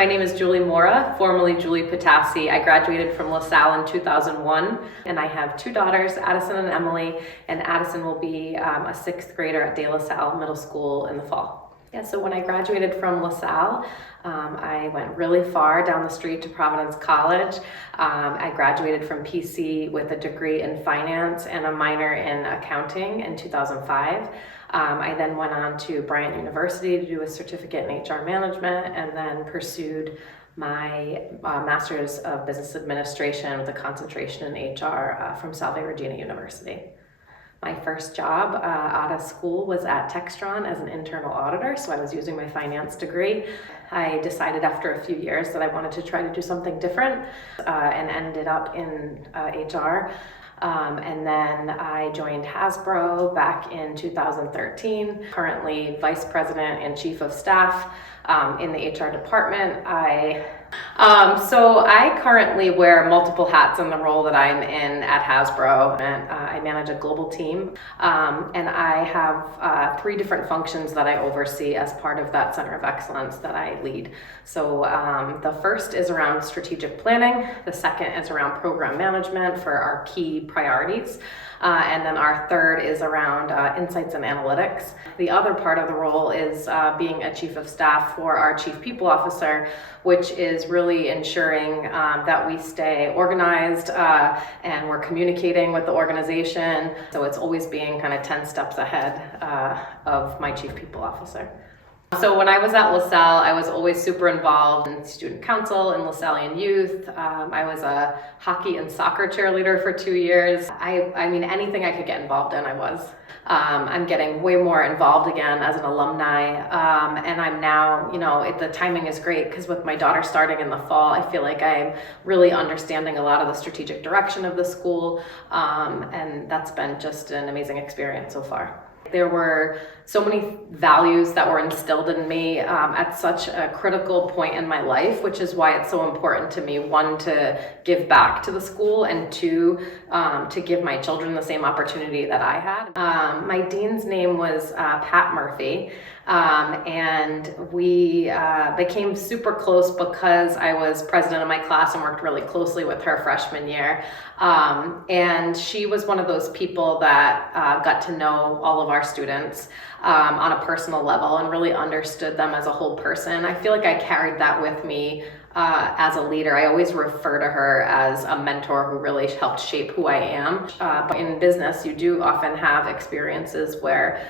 My name is Julie Moura, formerly Julie Patassi. I graduated from LaSalle in 2001, and I have two daughters, Addison and Emily, and Addison will be a sixth grader at De La Salle Middle School in the fall. Yeah, so when I graduated from LaSalle, I went really far down the street to Providence College. I graduated from PC with a degree in finance and a minor in accounting in 2005. I then went on to Bryant University to do a certificate in HR management and then pursued my Master's of Business Administration with a concentration in HR from Salve Regina University. My first job out of school was at Textron as an internal auditor, so I was using my finance degree. I decided after a few years that I wanted to try to do something different and ended up in HR. And then I joined Hasbro back in 2013, currently Vice President and Chief of Staff in the HR department. So I currently wear multiple hats in the role that I'm in at Hasbro, and I manage a global team, and I have three different functions that I oversee as part of that Center of Excellence that I lead. So the first is around strategic planning, the second is around program management for our key priorities, and then our third is around insights and analytics. The other part of the role is being a chief of staff for our chief people officer, which is really ensuring that we stay organized and we're communicating with the organization. So it's always being kind of 10 steps ahead of my chief people officer. So when I was at LaSalle, I was always super involved in student council and LaSallian youth. I was a hockey and soccer cheerleader for 2 years. I mean, anything I could get involved in, I was. I'm getting way more involved again as an alumni, and I'm now, the timing is great because with my daughter starting in the fall, I feel like I'm really understanding a lot of the strategic direction of the school, and that's been just an amazing experience so far. There were so many values that were instilled in me at such a critical point in my life, which is why it's so important to me, one, to give back to the school, and two, to give my children the same opportunity that I had. My dean's name was Pat Murphy, and we became super close because I was president of my class and worked really closely with her freshman year. And she was one of those people that got to know all of our students on a personal level and really understood them as a whole person. I feel like I carried that with me as a leader. I always refer to her as a mentor who really helped shape who I am. But in business, you do often have experiences where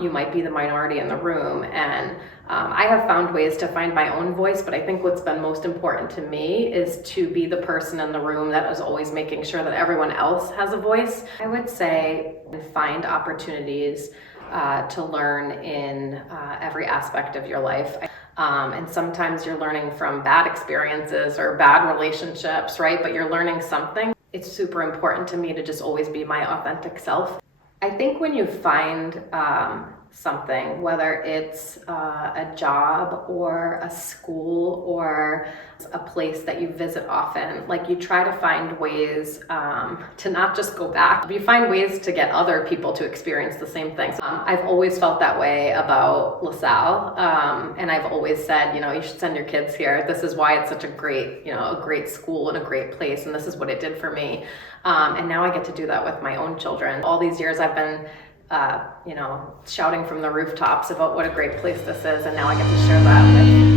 you might be the minority in the room, and I have found ways to find my own voice, but I think what's been most important to me is to be the person in the room that is always making sure that everyone else has a voice. I would say find opportunities to learn in every aspect of your life. And sometimes you're learning from bad experiences or bad relationships, right? But you're learning something. It's super important to me to just always be my authentic self. I think when you find something, whether it's a job or a school or a place that you visit often, like you try to find ways to not just go back, you find ways to get other people to experience the same things. I've always felt that way about LaSalle, and I've always said, you should send your kids here. This is why it's such a great school and a great place, and this is what it did for me. And now I get to do that with my own children. All these years I've been shouting from the rooftops about what a great place this is, and now I get to share that with